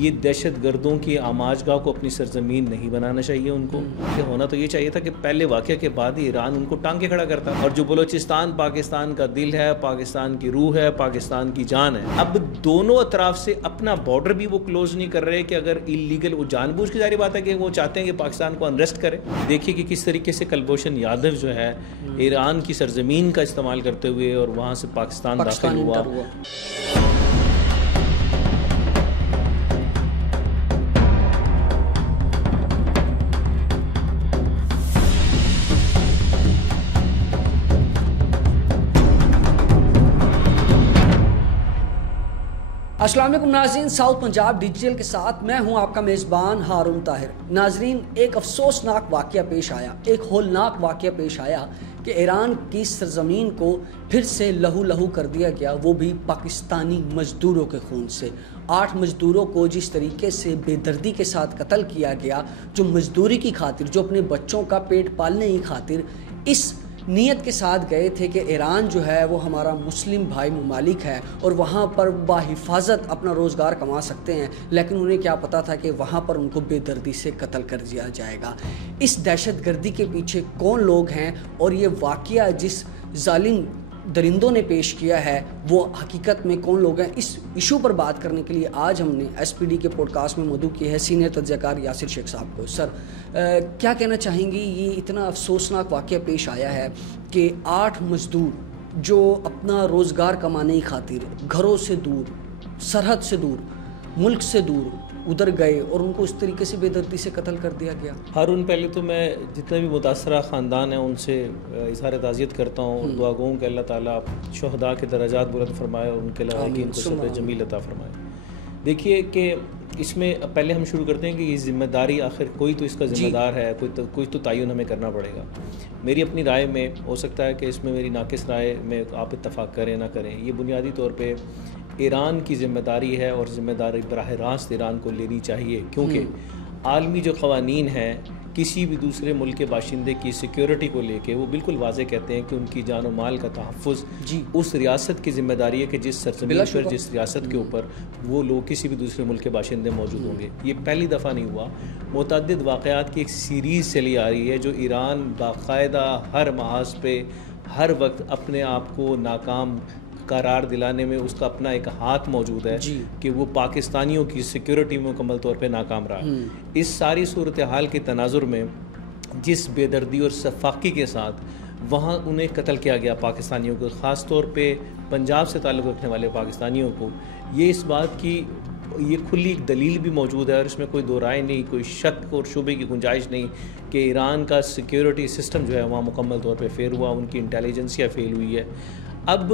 یہ دہشت گردوں کی آماج گاہ کو اپنی سرزمین نہیں بنانا چاہیے ان کو. کہ ہونا تو یہ چاہیے تھا کہ پہلے واقعہ کے بعد ہی ایران ان کو ٹانگے کھڑا کرتا. اور جو بلوچستان پاکستان کا دل ہے, پاکستان کی روح ہے, پاکستان کی جان ہے, اب دونوں اطراف سے اپنا بارڈر بھی وہ کلوز نہیں کر رہے کہ اگر اللیگل, وہ جان بوجھ کی ظاہر بات ہے کہ وہ چاہتے ہیں کہ پاکستان کو انریسٹ کرے. دیکھیے کہ کس طریقے سے کلبھوشن یادو جو ہے ایران کی سرزمین کا استعمال کرتے ہوئے اور وہاں سے پاکستان داخل ہوا. السلام علیکم ناظرین, ساؤتھ پنجاب ڈیجیٹل کے ساتھ میں ہوں آپ کا میزبان ہارون طاہر. ناظرین, ایک افسوسناک واقعہ پیش آیا, ایک ہولناک واقعہ پیش آیا کہ ایران کی سرزمین کو پھر سے لہو لہو کر دیا گیا, وہ بھی پاکستانی مزدوروں کے خون سے. 8 مزدوروں کو جس طریقے سے بے دردی کے ساتھ قتل کیا گیا, جو مزدوری کی خاطر, جو اپنے بچوں کا پیٹ پالنے کی خاطر اس نیت کے ساتھ گئے تھے کہ ایران جو ہے وہ ہمارا مسلم بھائی ممالک ہے اور وہاں پر بحفاظت اپنا روزگار کما سکتے ہیں, لیکن انہیں کیا پتا تھا کہ وہاں پر ان کو بے دردی سے قتل کر دیا جائے گا. اس دہشت گردی کے پیچھے کون لوگ ہیں اور یہ واقعہ جس ظالم درندوں نے پیش کیا ہے وہ حقیقت میں کون لوگ ہیں, اس ایشو پر بات کرنے کے لیے آج ہم نے ایس پی ڈی کے پوڈ کاسٹ میں مدعو کی ہے سینئر تجزیہ کار یاسر شیخ صاحب کو. سر, کیا کہنا چاہیں گی, یہ اتنا افسوسناک واقعہ پیش آیا ہے کہ 8 مزدور جو اپنا روزگار کمانے کی خاطر گھروں سے دور, سرحد سے دور, ملک سے دور ادھر گئے اور ان کو اس طریقے سے بے دردی سے قتل کر دیا گیا. ہارون, پہلے تو میں جتنے بھی متاثرہ خاندان ہیں ان سے اظہار تعزیت کرتا ہوں اور دعا گوں کہ اللہ تعالیٰ شہداء کے درجات بلند فرمائے اور ان کے لواحقین کو صبر جمیل عطا فرمائے. دیکھیے کہ اس میں پہلے ہم شروع کرتے ہیں کہ یہ ذمہ داری آخر کوئی تو اس کا ذمہ دار ہے, کوئی تو تعین ہمیں کرنا پڑے گا. میری اپنی رائے میں ہو سکتا ہے کہ اس میں میری ناقص رائے میں آپ اتفاق کریں نہ کریں, یہ بنیادی طور پہ ایران کی ذمہ داری ہے اور ذمہ داری براہ راست ایران کو لینی چاہیے, کیونکہ عالمی جو قوانین ہیں کسی بھی دوسرے ملک کے باشندے کی سیکیورٹی کو لے کے وہ بالکل واضح کہتے ہیں کہ ان کی جان و مال کا تحفظ اس ریاست کی ذمہ داری ہے کہ جس سرزمین پر, جس ریاست کے اوپر وہ لوگ کسی بھی دوسرے ملک کے باشندے موجود ہوں گے. یہ پہلی دفعہ نہیں ہوا, متعدد واقعات کی ایک سیریز چلی آ رہی ہے جو ایران باقاعدہ ہر محاذ پہ ہر وقت اپنے آپ کو ناکام قرار دلانے میں اس کا اپنا ایک ہاتھ موجود ہے کہ وہ پاکستانیوں کی سیکیورٹی میں مکمل طور پہ ناکام رہا. اس ساری صورتحال کے تناظر میں جس بے دردی اور شفاقی کے ساتھ وہاں انہیں قتل کیا گیا پاکستانیوں کو, خاص طور پہ پنجاب سے تعلق رکھنے والے پاکستانیوں کو, یہ اس بات کی یہ کھلی دلیل بھی موجود ہے اور اس میں کوئی دو رائے نہیں, کوئی شک اور شبے کی گنجائش نہیں کہ ایران کا سیکیورٹی سسٹم جو ہے وہاں مکمل طور پہ فیل ہوا, ان کی انٹیلیجنسیا فیل ہوئی ہے. اب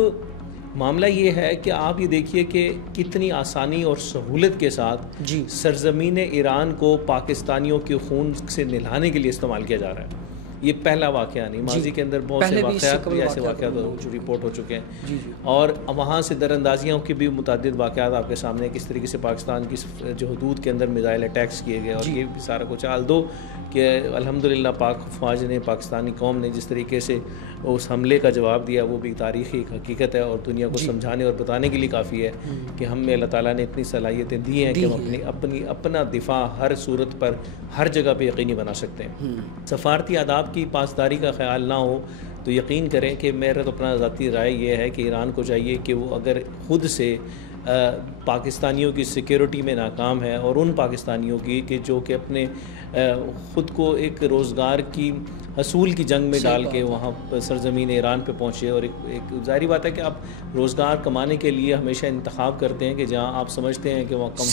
معاملہ یہ ہے کہ آپ یہ دیکھیے کہ کتنی آسانی اور سہولت کے ساتھ سرزمین ایران کو پاکستانیوں کے خون سے نہلانے کے لیے استعمال کیا جا رہا ہے. یہ پہلا واقعہ نہیں, ماضی کے اندر بہت سے واقعات بھی ایسے واقعات جو رپورٹ ہو چکے ہیں اور وہاں سے در اندازیوں کے بھی متعدد واقعات آپ کے سامنے, کس طریقے سے پاکستان کی جو حدود کے اندر میزائل اٹیکس کیے گئے اور یہ بھی سارا کچھ حال دو کہ الحمدللہ پاک فوج نے, پاکستانی قوم نے جس طریقے سے اس حملے کا جواب دیا وہ بھی تاریخی حقیقت ہے اور دنیا کو سمجھانے اور بتانے کے لیے کافی ہے کہ ہم میں اللہ تعالیٰ نے اتنی صلاحیتیں دی ہیں کہ ہم اپنا دفاع ہر صورت پر ہر جگہ پہ یقینی بنا سکتے ہیں. سفارتی آداب کی پاسداری کا خیال نہ ہو تو یقین کریں کہ میرا تو اپنا ذاتی رائے یہ ہے کہ ایران کو چاہیے کہ وہ اگر خود سے پاکستانیوں کی سیکیورٹی میں ناکام ہے اور ان پاکستانیوں کی کہ جو کہ اپنے خود کو ایک روزگار کی حصول کی جنگ میں ڈال کے وہاں سرزمین ایران پہ پہنچے, اور ایک ظاہری بات ہے کہ آپ روزگار کمانے کے لیے ہمیشہ انتخاب کرتے ہیں کہ جہاں آپ سمجھتے ہیں کہ وہاں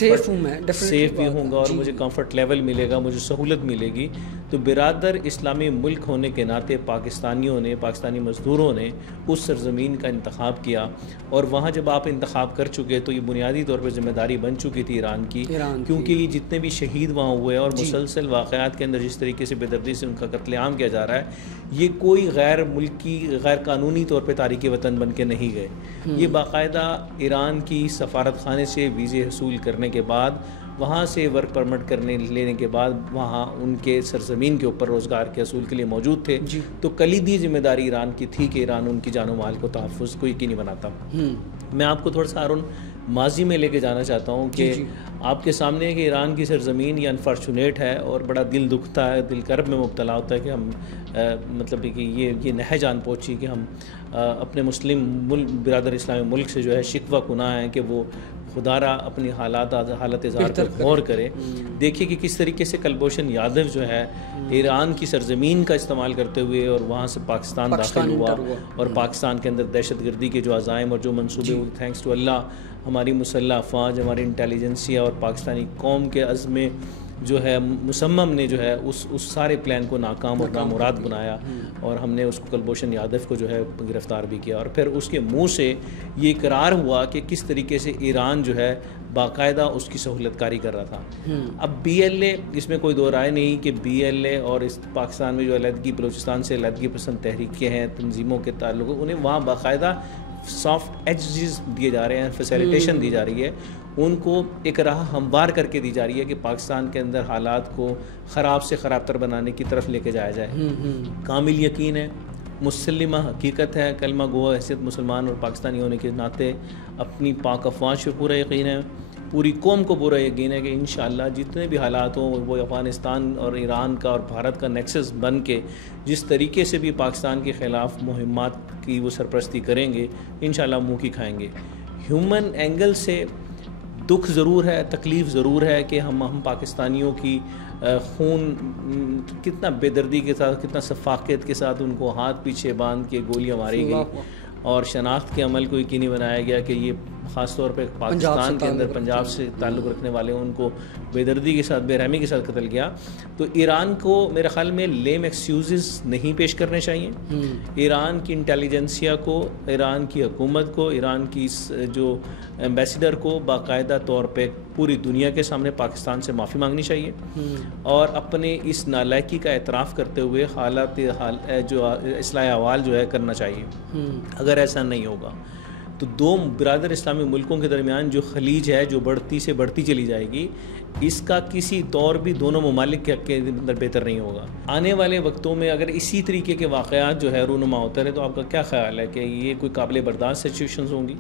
سیف بھی ہوں گا اور مجھے کمفرٹ لیول ملے گا, مجھے سہولت ملے گی. تو برادر اسلامی ملک ہونے کے ناطے پاکستانیوں نے, پاکستانی مزدوروں نے اس سرزمین کا انتخاب کیا اور وہاں جب آپ انتخاب کر چکے تو یہ بنیادی طور پر ذمہ داری بن چکی تھی ایران کی, کیونکہ یہ جتنے بھی شہید وہاں ہوئے اور مسلسل واقعات کے اندر جس طریقے سے بے دردی سے ان کا قتل عام کیا جا رہا ہے, یہ کوئی غیر ملکی, غیر قانونی طور پہ تارکین وطن بن کے نہیں گئے. یہ باقاعدہ ایران کی سفارت خانے سے ویزے حصول کرنے کے بعد, وہاں سے ورک پرمٹ لینے کے بعد وہاں ان کے سرزمین کے اوپر روزگار کے حصول کے لیے موجود تھے. تو کلیدی ذمہ داری ایران کی تھی کہ ایران ان کی جان و مال کو تحفظ کو یقینی بناتا. میں آپ کو تھوڑا سا ہارون ماضی میں لے کے جانا چاہتا ہوں کہ آپ کے سامنے ہے کہ ایران کی سرزمین یہ انفارچونیٹ ہے اور بڑا دل دکھتا ہے, دل کرب میں مبتلا ہوتا ہے کہ ہم مطلب کہ یہ نہ جان پہنچی کہ ہم اپنے مسلم برادر اسلامی ملک سے جو ہے شکوہ کناں ہیں کہ وہ خدا را اپنی حالات اظہار پر غور کرے. دیکھیے کہ کس طریقے سے کلبھوشن یادو جو ہے ایران کی سرزمین کا استعمال کرتے ہوئے اور وہاں سے پاکستان داخل ہوا اور پاکستان کے اندر دہشت گردی کے جو عزائم اور جو منصوبے تھینکس ٹو اللہ ہماری مسلح افواج, ہماری انٹیلیجنسیا اور پاکستانی قوم کے عزم جو ہے مصمم نے جو ہے اس سارے پلان کو ناکام اور نامراد بنایا اور ہم نے اس کو کلبھوشن یادو کو جو ہے گرفتار بھی کیا. اور پھر اس کے منہ سے یہ اقرار ہوا کہ کس طریقے سے ایران جو ہے باقاعدہ اس کی سہولت کاری کر رہا تھا. اب بی ایل اے, اس میں کوئی دو رائے نہیں کہ بی ایل اے اور اس پاکستان میں جو علیحدگی بلوچستان سے علیحدگی پسند تحریکیں ہیں, تنظیموں کے تعلق, انہیں وہاں باقاعدہ سافٹ ایجز دیے جا رہے ہیں, فیسیلیٹیشن دی جا رہی ہے, ان کو ایک راہ ہموار کر کے دی جا رہی ہے کہ پاکستان کے اندر حالات کو خراب سے خراب تر بنانے کی طرف لے کے جایا جائے. کامل یقین ہے, مسلمہ حقیقت ہے, کلمہ گو حیثیت مسلمان اور پاکستانی ہونے کے ناطے اپنی پاک افواج پہ پورا یقین ہے, پوری قوم کو پورا یقین ہے کہ انشاءاللہ جتنے بھی حالات ہوں وہ افغانستان اور ایران کا اور بھارت کا نیکسس بن کے جس طریقے سے بھی پاکستان کے خلاف مہمات کی وہ سرپرستی کریں گے انشاءاللہ منہ کی کھائیں گے. ہیومن اینگل سے دکھ ضرور ہے, تکلیف ضرور ہے کہ ہم پاکستانیوں کی خون کتنا بے دردی کے ساتھ, کتنا شفاقت کے ساتھ ان کو ہاتھ پیچھے باندھ کے گولیاں ماری گئی اور شناخت کے عمل کو یقینی بنایا گیا کہ یہ خاص طور پہ پاکستان کے اندر پنجاب سے تعلق رکھنے والے ان کو بے دردی کے ساتھ, بے رحمی کے ساتھ قتل کیا. تو ایران کو میرے خیال میں لیم ایکسکیوزز نہیں پیش کرنے چاہیے. ایران کی انٹیلیجنسیا کو, ایران کی حکومت کو, ایران کی جو ایمبیسیڈر کو باقاعدہ طور پہ پوری دنیا کے سامنے پاکستان سے معافی مانگنی چاہیے اور اپنے اس نالائکی کا اعتراف کرتے ہوئے حالات جو اصلاح احوال جو ہے کرنا چاہیے. اگر ایسا نہیں ہوگا تو دو برادر اسلامی ملکوں کے درمیان جو خلیج ہے جو بڑھتی سے بڑھتی چلی جائے گی, اس کا کسی طور بھی دونوں ممالک کے حق کے اندر بہتر نہیں ہوگا. آنے والے وقتوں میں اگر اسی طریقے کے واقعات جو ہے رونما ہوتے رہے تو آپ کا کیا خیال ہے کہ یہ کوئی قابل برداشت سچویشنز ہوں گی؟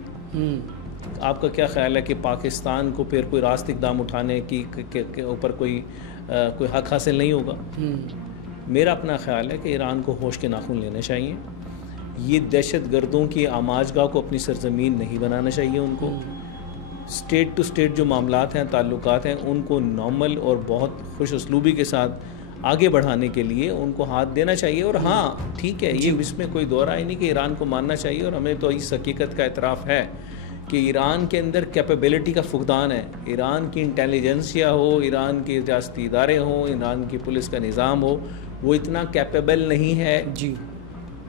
آپ کا کیا خیال ہے کہ پاکستان کو پھر کوئی راست اقدام اٹھانے کی کے اوپر کوئی حق حاصل نہیں ہوگا؟ میرا اپنا خیال ہے کہ ایران کو ہوش کے ناخن لینے چاہیے. یہ دہشت گردوں کی آماجگاہ کو اپنی سرزمین نہیں بنانا چاہیے. ان کو اسٹیٹ ٹو اسٹیٹ جو معاملات ہیں, تعلقات ہیں, ان کو نارمل اور بہت خوش اسلوبی کے ساتھ آگے بڑھانے کے لیے ان کو ہاتھ دینا چاہیے. اور ہاں ٹھیک ہے, یہ اس میں کوئی دو رائے نہیں کہ ایران کو ماننا چاہیے, اور ہمیں تو اس حقیقت کا اعتراف ہے کہ ایران کے اندر کیپیبلٹی کا فقدان ہے. ایران کی انٹیلیجنسیا ہو, ایران کے ریاستی ادارے ہوں, ایران کی پولیس کا نظام ہو, وہ اتنا کیپیبل نہیں ہے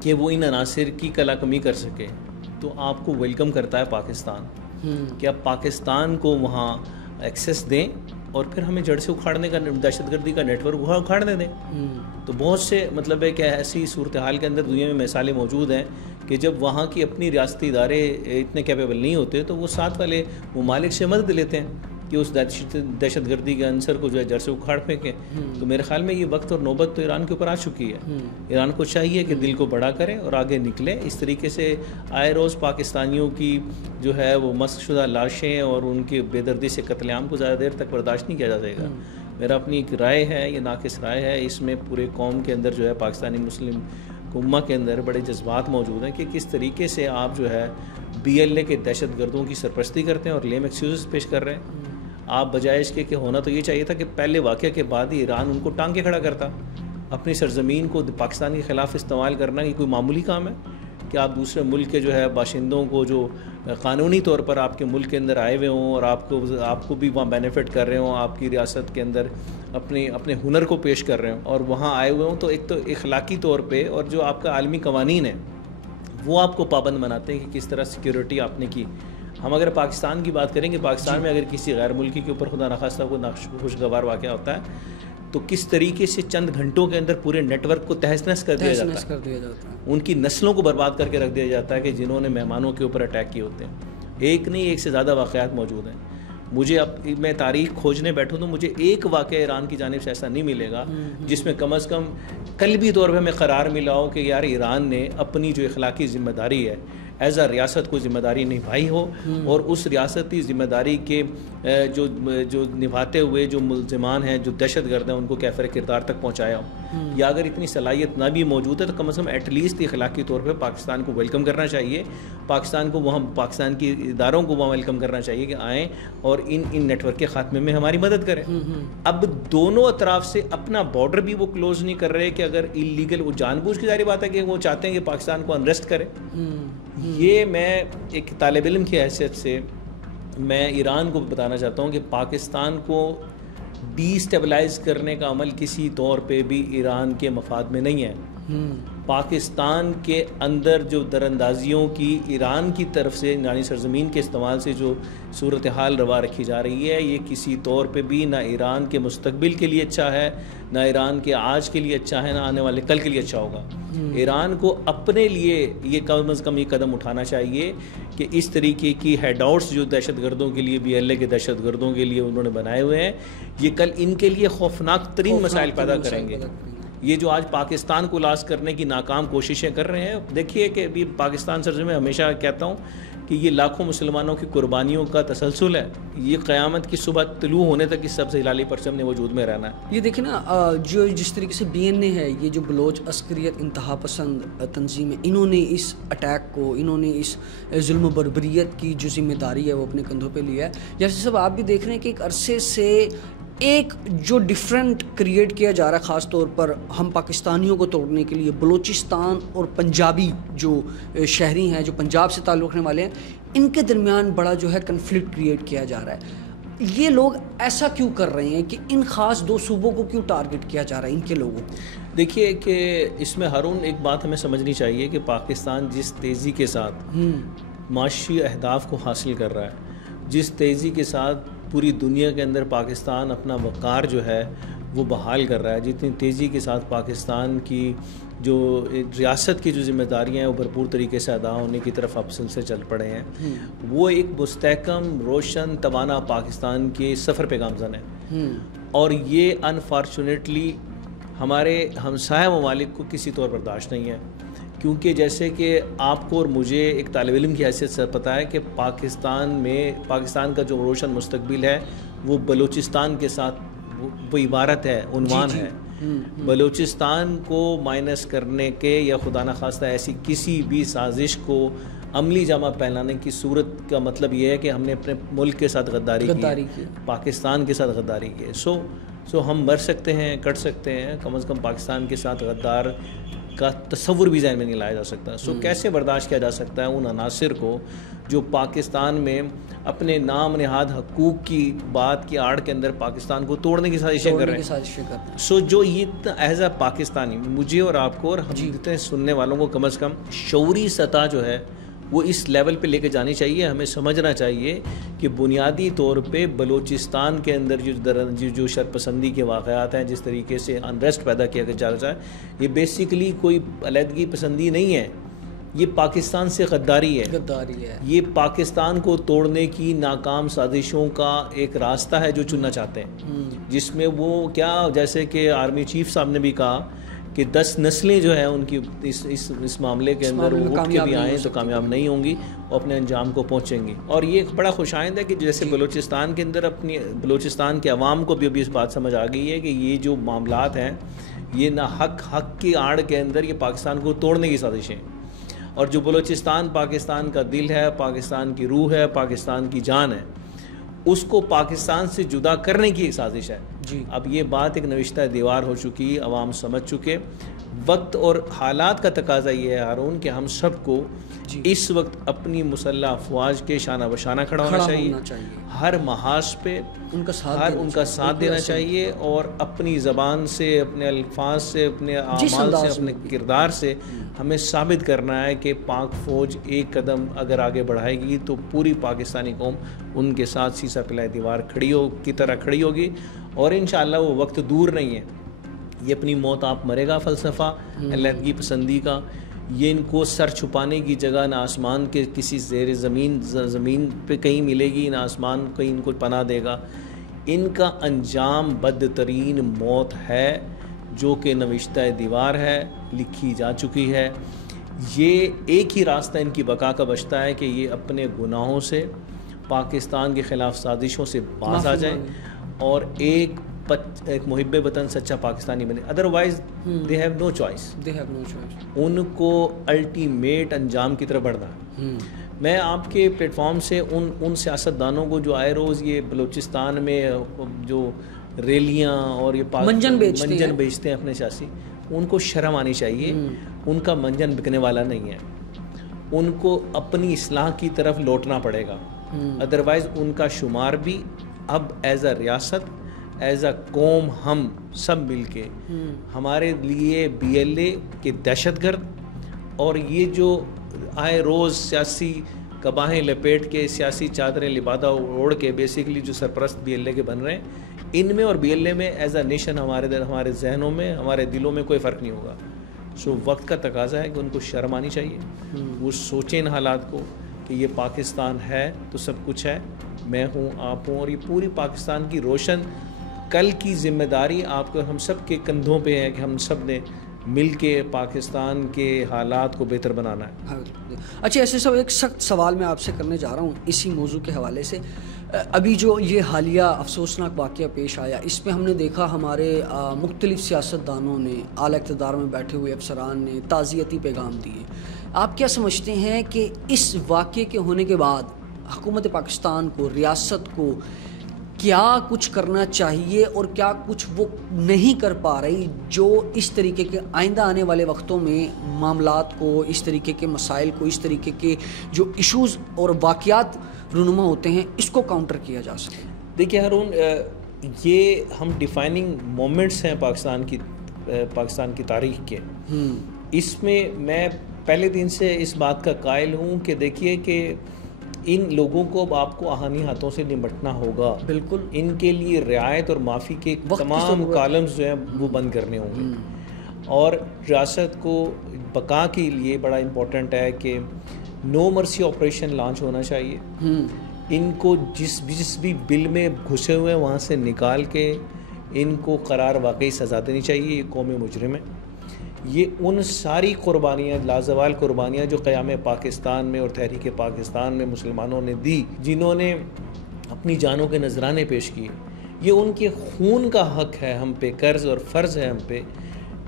کہ وہ ان عناصر کی کلا کمی کر سکے. تو آپ کو ویلکم کرتا ہے پاکستان کہ آپ پاکستان کو وہاں ایکسیس دیں اور پھر ہمیں جڑ سے اکھاڑنے کا, دہشت گردی کا نیٹ ورک اکھاڑنے دیں. تو بہت سے مطلب ہے کہ ایسی صورتحال کے اندر دنیا میں مثالیں موجود ہیں کہ جب وہاں کی اپنی ریاستی ادارے اتنے کیپیبل نہیں ہوتے تو وہ ساتھ والے ممالک سے مدد لیتے ہیں کہ اس دہشت گردی کے عنصر کو جو ہے جڑ سے اکھاڑ پھینکیں. تو میرے خیال میں یہ وقت اور نوبت تو ایران کے اوپر آ چکی ہے. ایران کو چاہیے کہ دل کو بڑا کرے اور آگے نکلے. اس طریقے سے آئے روز پاکستانیوں کی جو ہے وہ مسخ شدہ لاشیں اور ان کی بے دردی سے قتل عام کو زیادہ دیر تک برداشت نہیں کیا جا سکے گا. میرا اپنی ایک رائے ہے, یہ ناقص رائے ہے, اس میں پورے قوم کے اندر جو ہے پاکستانی مسلم امہ کے اندر بڑے جذبات موجود ہیں کہ کس طریقے سے آپ جو ہے بی ایل اے کے دہشت گردوں کی سرپرستی کرتے ہیں اور لیم ایکسکیوزز پیش کر رہے ہیں. آپ بجائے اس کے کہ ہونا تو یہ چاہیے تھا کہ پہلے واقعہ کے بعد ہی ایران ان کو ٹانگ کے کھڑا کرتا. اپنی سرزمین کو پاکستان کے خلاف استعمال کرنا یہ کوئی معمولی کام ہے کہ آپ دوسرے ملک کے جو ہے باشندوں کو جو قانونی طور پر آپ کے ملک کے اندر آئے ہوئے ہوں اور آپ کو بھی وہاں بینیفٹ کر رہے ہوں, آپ کی ریاست کے اندر اپنے ہنر کو پیش کر رہے ہوں اور وہاں آئے ہوئے ہوں, تو ایک تو اخلاقی طور پہ اور جو آپ کا عالمی قوانین ہے وہ آپ کو پابند بناتے ہیں کہ کس طرح سیکیورٹی آپ نے کی. ہم اگر پاکستان کی بات کریں گے, پاکستان میں اگر کسی غیر ملکی کے اوپر خدا نخواستہ کوئی ناخوشگوار واقعہ ہوتا ہے تو کس طریقے سے چند گھنٹوں کے اندر پورے نیٹ ورک کو تہس نہس کر دیا جاتا ہے, ان کی نسلوں کو برباد کر کے رکھ دیا جاتا ہے کہ جنہوں نے مہمانوں کے اوپر اٹیک کیے ہوتے ہیں. ایک نہیں, ایک سے زیادہ واقعات موجود ہیں. مجھے اب میں تاریخ کھوجنے بیٹھوں تو مجھے ایک واقعہ ایران کی جانب سے ایسا نہیں ملے گا جس میں کم از کم قلبی طور پہ ہمیں قرار ملا ہو کہ یار ایران نے اپنی جو اخلاقی ذمہ داری ہے ایز اے ریاست کو ذمہ داری نبھائی ہو اور اس ریاستی ذمہ داری کے جو نبھاتے ہوئے جو ملزمان ہیں جو دہشت گرد ہیں ان کو کیفر کردار تک پہنچایا ہو، یا اگر اتنی صلاحیت نہ بھی موجود ہے تو کم از کم ایٹ لیسٹ اخلاقی طور پہ پاکستان کو ویلکم کرنا چاہیے، پاکستان کو وہاں پاکستان کی اداروں کو وہاں ویلکم کرنا چاہیے کہ آئیں اور ان نیٹ ورک کے خاتمے میں ہماری مدد کریں۔ اب دونوں اطراف سے اپنا بارڈر بھی وہ کلوز نہیں کر رہے کہ اگر اللیگل، وہ جان بوجھ کی ظاہری بات ہے کہ وہ چاہتے ہیں کہ پاکستان کو انریسٹ کرے۔ یہ میں ایک طالب علم کی حیثیت سے میں ایران کو بتانا چاہتا ہوں کہ پاکستان کو ڈی اسٹیبلائز کرنے کا عمل کسی طور پہ بھی ایران کے مفاد میں نہیں ہے۔ پاکستان کے اندر جو دراندازیوں کی ایران کی طرف سے ایرانی سرزمین کے استعمال سے جو صورتحال روا رکھی جا رہی ہے، یہ کسی طور پہ بھی نہ ایران کے مستقبل کے لیے اچھا ہے، نہ ایران کے آج کے لیے اچھا ہے، نہ آنے والے کل کے لیے اچھا ہوگا۔ ایران کو اپنے لیے یہ کم از کم یہ قدم اٹھانا چاہیے کہ اس طریقے کی ہیڈ آؤٹس جو دہشت گردوں کے لیے BLA کے دہشت گردوں کے لیے انہوں نے بنائے ہوئے ہیں، یہ کل ان کے لیے خوفناک ترین مسائل پیدا کریں گے۔ یہ جو آج پاکستان کو لاس کرنے کی ناکام کوششیں کر رہے ہیں، دیکھیے کہ ابھی پاکستان سرزمین میں ہمیشہ کہتا ہوں کہ یہ لاکھوں مسلمانوں کی قربانیوں کا تسلسل ہے، یہ قیامت کی صبح طلوع ہونے تک اس سب سے ہلالی پرچم نے وجود میں رہنا ہے۔ یہ دیکھیں نا، جو جس طریقے سے BNA ہے، یہ جو بلوچ عسکریت انتہا پسند تنظیم ہے، انہوں نے اس اٹیک کو، انہوں نے اس ظلم و بربریت کی جو ذمہ داری ہے وہ اپنے کندھوں پہ لیا ہے۔ جیسے سب آپ بھی دیکھ رہے ہیں کہ ایک عرصے سے ایک جو ڈیفرنٹ کریٹ کیا جا رہا ہے، خاص طور پر ہم پاکستانیوں کو توڑنے کے لیے بلوچستان اور پنجابی جو شہری ہیں، جو پنجاب سے تعلق رکھنے والے ہیں، ان کے درمیان بڑا جو ہے کنفلکٹ کریٹ کیا جا رہا ہے۔ یہ لوگ ایسا کیوں کر رہے ہیں کہ ان خاص دو صوبوں کو کیوں ٹارگٹ کیا جا رہا ہے، ان کے لوگوں کو؟ دیکھیے کہ اس میں ہارون ایک بات ہمیں سمجھنی چاہیے کہ پاکستان جس تیزی کے ساتھ معاشی اہداف کو حاصل کر رہا ہے، جس تیزی کے ساتھ پوری دنیا کے اندر پاکستان اپنا وقار جو ہے وہ بحال کر رہا ہے، جتنی تیزی کے ساتھ پاکستان کی جو ریاست کی جو ذمہ داریاں ہیں وہ بھرپور طریقے سے ادا ہونے کی طرف اب سے چل پڑے ہیں، وہ ایک مستحکم، روشن، توانا پاکستان کے سفر پہ گامزن ہے۔ اور یہ انفارچونیٹلی ہمارے ہمسایہ ممالک کو کسی طور برداشت نہیں ہے، کیونکہ جیسے کہ آپ کو اور مجھے ایک طالب علم کی حیثیت سے پتہ ہے کہ پاکستان کا جو روشن مستقبل ہے وہ بلوچستان کے ساتھ وہ عبارت ہے، عنوان ہے۔ بلوچستان کو مائنس کرنے کے یا خدا نخواستہ ایسی کسی بھی سازش کو عملی جامہ پہنانے کی صورت کا مطلب یہ ہے کہ ہم نے اپنے ملک کے ساتھ غداری کی، پاکستان کے ساتھ غداری کی۔ سو ہم مر سکتے ہیں، کٹ سکتے ہیں، کم از کم پاکستان کے ساتھ غدار کا تصور بھی ذہن میں نہیں لایا جا سکتا۔ کیسے برداشت کیا جا سکتا ہے ان عناصر کو جو پاکستان میں اپنے نام نہاد حقوق کی بات کی آڑ کے اندر پاکستان کو توڑنے کی سازشیں کر رہے ہیں۔ جو یہ ایز اے پاکستانی مجھے اور آپ کو اور ہم جتنے سننے والوں کو کم از کم شعوری سطح جو ہے وہ اس لیول پہ لے کے جانی چاہیے۔ ہمیں سمجھنا چاہیے کہ بنیادی طور پہ بلوچستان کے اندر جو شرپسندی کے واقعات ہیں، جس طریقے سے انریسٹ پیدا کیا جا رہا ہے، یہ بیسیکلی کوئی علیحدگی پسندی نہیں ہے، یہ پاکستان سے غداری ہے۔ یہ پاکستان کو توڑنے کی ناکام سازشوں کا ایک راستہ ہے جو چننا چاہتے ہیں، جس میں وہ کیا، جیسے کہ آرمی چیف صاحب نے بھی کہا کہ 10 نسلیں جو ہیں ان کی اس معاملے کے اندر وہ اٹھ کے بھی آئیں تو کامیاب نہیں ہوں گی اور اپنے انجام کو پہنچیں گی۔ اور یہ ایک بڑا خوشائند ہے کہ جیسے بلوچستان کے اندر بلوچستان کے عوام کو بھی ابھی اس بات سمجھ آ گئی ہے کہ یہ جو معاملات ہیں یہ نہ حق کی آڑ کے اندر یہ پاکستان کو توڑنے کی سازشیں، اور جو بلوچستان پاکستان کا دل ہے، پاکستان کی روح ہے، پاکستان کی جان ہے، اس کو پاکستان سے جدا کرنے کی ایک سازش ہے۔ اب یہ بات ایک نوشتہ دیوار ہو چکی، عوام سمجھ چکے۔ وقت اور حالات کا تقاضا یہ ہے ہارون کہ ہم سب کو اس وقت اپنی مسلح افواج کے شانہ بشانہ کھڑا ہونا چاہیے، ہر محاذ پہ ان کا ساتھ دینا چاہیے، اور اپنی زبان سے، اپنے الفاظ سے، اپنے اعمال سے، اپنے کردار سے ہمیں ثابت کرنا ہے کہ پاک فوج ایک قدم اگر آگے بڑھائے گی تو پوری پاکستانی قوم ان کے ساتھ سیسا پلائے دیوار کی طرح کھڑی ہوگی، اور انشاءاللہ وہ وقت دور نہیں ہے۔ یہ اپنی موت آپ مرے گا فلسفہ علیحدگی پسندی کا، یہ ان کو سر چھپانے کی جگہ نہ آسمان کے کسی زیر زمین پہ کہیں ملے گی، نہ آسمان کہیں ان کو پناہ دے گا۔ ان کا انجام بدترین موت ہے جو کہ نوشتہ دیوار ہے، لکھی جا چکی ہے۔ یہ ایک ہی راستہ ان کی بقا کا بچتا ہے کہ یہ اپنے گناہوں سے، پاکستان کے خلاف سازشوں سے باز آ جائیں اور ایک محب وطن سچا پاکستانی بنے. Otherwise they have no choice. ان کو الٹیمیٹ انجام کی طرف بڑھنا. میں آپ کے پلیٹ فارم سے ان سیاستدانوں کو جو آئے روز یہ بلوچستان میں جو ریلیاں اور یہ منجن بیچتے ہیں اپنے سیاسی، ان کو شرم آنی چاہیے. ان کا منجن بکنے والا نہیں ہے. ان کو اپنی اصلاح کی طرف لوٹنا پڑے گا. ادروائز ان کا شمار بھی اب ایز اے ریاست، ایز اے قوم، ہم سب مل کے ہمارے لیے بی ایل اے کے دہشت گرد اور یہ جو آئے روز سیاسی کباہیں لپیٹ کے، سیاسی چادریں لبادہ اوڑھ کے بیسیکلی جو سرپرست بی ایل اے کے بن رہے ہیں، ان میں اور بی ایل اے میں ایز اے نیشن ہمارے ذہنوں میں، ہمارے دلوں میں کوئی فرق نہیں ہوگا. سو وقت کا تقاضا ہے کہ ان کو شرم آنی چاہیے. وہ سوچیں ان حالات کو کہ یہ پاکستان ہے تو سب کچھ ہے، میں ہوں، آپ ہوں، اور یہ پوری پاکستان کی روشن کل کی ذمہ داری آپ کو، ہم سب کے کندھوں پہ ہے کہ ہم سب نے مل کے پاکستان کے حالات کو بہتر بنانا ہے. اچھا، ایسے سب ایک سخت سوال میں آپ سے کرنے جا رہا ہوں اسی موضوع کے حوالے سے. ابھی جو یہ حالیہ افسوسناک واقعہ پیش آیا، اس میں ہم نے دیکھا ہمارے مختلف سیاستدانوں نے، اعلیٰ اقتدار میں بیٹھے ہوئے افسران نے تعزیتی پیغام دیے. آپ کیا سمجھتے ہیں کہ اس واقعے کے ہونے کے بعد حکومت پاکستان کو، ریاست کو کیا کچھ کرنا چاہیے اور کیا کچھ وہ نہیں کر پا رہی جو اس طریقے کے آئندہ آنے والے وقتوں میں معاملات کو، اس طریقے کے مسائل کو، اس طریقے کے جو ایشوز اور واقعات رونما ہوتے ہیں، اس کو کاؤنٹر کیا جا سکے؟ دیکھیے ہارون، یہ ہم ڈیفائننگ مومنٹس ہیں پاکستان کی تاریخ کے. اس میں پہلے دن سے اس بات کا قائل ہوں کہ دیکھیے کہ ان لوگوں کو اب آپ کو آہنی ہاتھوں سے نمٹنا ہوگا. بالکل. ان کے لیے رعایت اور معافی کے تمام کالمز جو ہیں وہ بند کرنے ہوں گے. اور ریاست کو بقا کے لیے بڑا امپورٹنٹ ہے کہ نو مرسی آپریشن لانچ ہونا چاہیے. ان کو جس بھی بل میں گھسے ہوئے ہیں وہاں سے نکال کے ان کو قرار واقعی سزا دینی چاہیے. یہ قومی مجرم ہے. یہ ان ساری قربانیاں، لازوال قربانیاں جو قیام پاکستان میں اور تحریک پاکستان میں مسلمانوں نے دی، جنہوں نے اپنی جانوں کے نذرانے پیش کیے، یہ ان کے خون کا حق ہے ہم پہ، قرض اور فرض ہے ہم پہ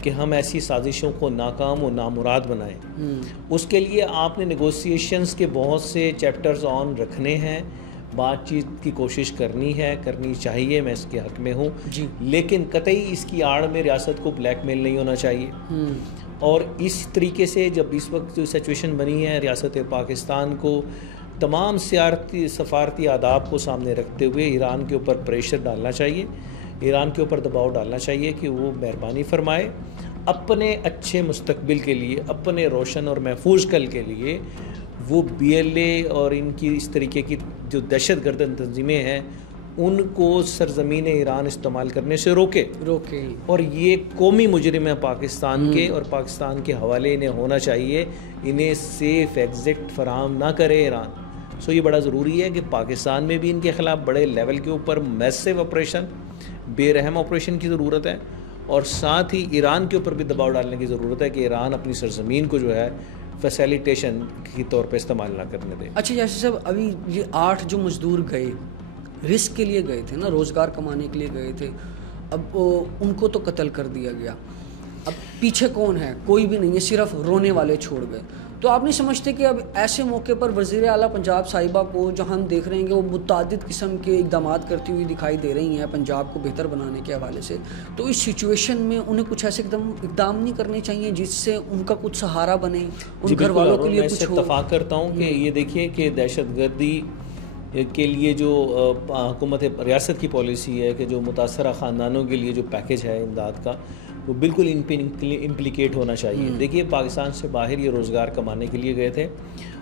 کہ ہم ایسی سازشوں کو ناکام و نامراد بنائیں. اس کے لیے آپ نے نیگوسیشنز کے بہت سے چیپٹرز آن رکھنے ہیں، بات چیت کی کوشش کرنی چاہیے. میں اس کے حق میں ہوں جی، لیکن قطعی اس کی آڑ میں ریاست کو بلیک میل نہیں ہونا چاہیے. اور اس طریقے سے جب اس وقت جو سچویشن بنی ہے، ریاست پاکستان کو تمام سفارتی آداب کو سامنے رکھتے ہوئے ایران کے اوپر پریشر ڈالنا چاہیے، ایران کے اوپر دباؤ ڈالنا چاہیے کہ وہ مہربانی فرمائے اپنے اچھے مستقبل کے لیے، اپنے روشن اور محفوظ کل کے لیے وہ بی ایل اے اور ان کی اس طریقے کی جو دہشت گرد تنظیمیں ہیں ان کو سرزمین ایران استعمال کرنے سے روکے. اور یہ قومی مجرم ہے پاکستان کے، اور پاکستان کے حوالے انہیں ہونا چاہیے. انہیں سیف ایگزٹ فراہم نہ کرے ایران. سو یہ بڑا ضروری ہے کہ پاکستان میں بھی ان کے خلاف بڑے لیول کے اوپر میسو آپریشن، بے رحم آپریشن کی ضرورت ہے، اور ساتھ ہی ایران کے اوپر بھی دباؤ ڈالنے کی ضرورت ہے کہ ایران اپنی سرزمین کو جو ہے فیسیلیٹیشن کی طور پہ استعمال نہ کرنے دے. اچھا، جیسے صاحب ابھی یہ 8 جو مزدور گئے، رزق کے لیے گئے تھے نا، روزگار کمانے کے لیے گئے تھے، اب ان کو تو قتل کر دیا گیا. اب پیچھے کون ہے؟ کوئی بھی نہیں ہے، صرف رونے والے چھوڑ گئے. تو آپ نہیں سمجھتے کہ اب ایسے موقع پر وزیر اعلیٰ پنجاب صاحبہ کو، جو ہم دیکھ رہے ہیں کہ وہ متعدد قسم کے اقدامات کرتی ہوئی دکھائی دے رہی ہیں پنجاب کو بہتر بنانے کے حوالے سے، تو اس سچویشن میں انہیں کچھ ایسے اقدام نہیں کرنے چاہیے جس سے ان کا کچھ سہارا بنے، ان گھر والوں کے لیے کچھ ہو؟ میں اتفاق کرتا ہوں کہ یہ دیکھیے کہ دہشت گردی کے لیے جو حکومت ریاست کی پالیسی ہے کہ جو متاثرہ خاندانوں کے لیے جو پیکج ہے امداد کا، وہ بالکل امپلیکیٹ ہونا چاہیے. دیکھیے پاکستان سے باہر یہ روزگار کمانے کے لیے گئے تھے،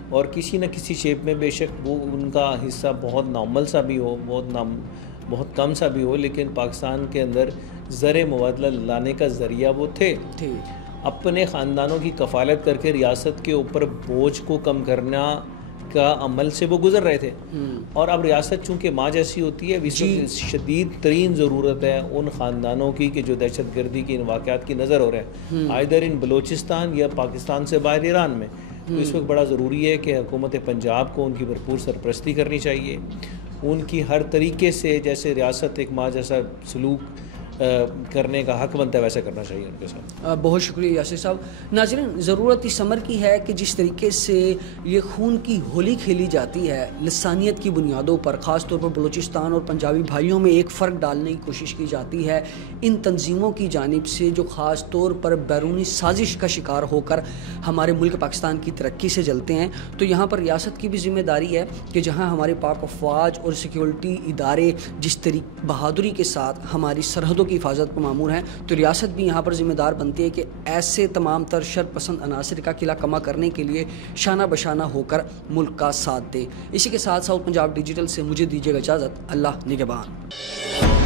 اور کسی نہ کسی شیپ میں بے شک وہ ان کا حصہ بہت نامل سا بھی ہو، بہت کم سا بھی ہو، لیکن پاکستان کے اندر زر مبادلہ لانے کا ذریعہ وہ تھے. اپنے خاندانوں کی کفالت کر کے ریاست کے اوپر بوجھ کو کم کا عمل سے وہ گزر رہے تھے، اور اب ریاست چونکہ ماں جیسی ہوتی ہے، شدید ترین ضرورت ہے ان خاندانوں کی کہ جو دہشت گردی کے ان واقعات کی نظر ہو رہے ہیں آئدر ان بلوچستان یا پاکستان سے باہر ایران میں. تو اس وقت بڑا ضروری ہے کہ حکومت پنجاب کو ان کی بھرپور سرپرستی کرنی چاہیے، ان کی ہر طریقے سے جیسے ریاست ایک ماں جیسا سلوک کرنے کا حق بنتا ہے ویسا کرنا چاہیے ان کے ساتھ. بہت شکریہ یاسر صاحب. ناظرین، ضرورت اس امر کی ہے کہ جس طریقے سے یہ خون کی ہولی کھیلی جاتی ہے لسانیت کی بنیادوں پر، خاص طور پر بلوچستان اور پنجابی بھائیوں میں ایک فرق ڈالنے کی کوشش کی جاتی ہے ان تنظیموں کی جانب سے جو خاص طور پر بیرونی سازش کا شکار ہو کر ہمارے ملک پاکستان کی ترقی سے جلتے ہیں، تو یہاں پر ریاست کی بھی ذمہ داری ہے کہ جہاں ہمارے پاک افواج اور سیکیورٹی ادارے جس طریقے بہادری کے ساتھ ہماری سرحدوں کی حفاظت پر مامور ہیں، تو ریاست بھی یہاں پر ذمہ دار بنتی ہے کہ ایسے تمام تر شر پسند عناصر کا قلعہ کما کرنے کے لیے شانہ بشانہ ہو کر ملک کا ساتھ دے. اسی کے ساتھ ساؤتھ پنجاب ڈیجیٹل سے مجھے دیجیے گا اجازت. اللہ نگہبان.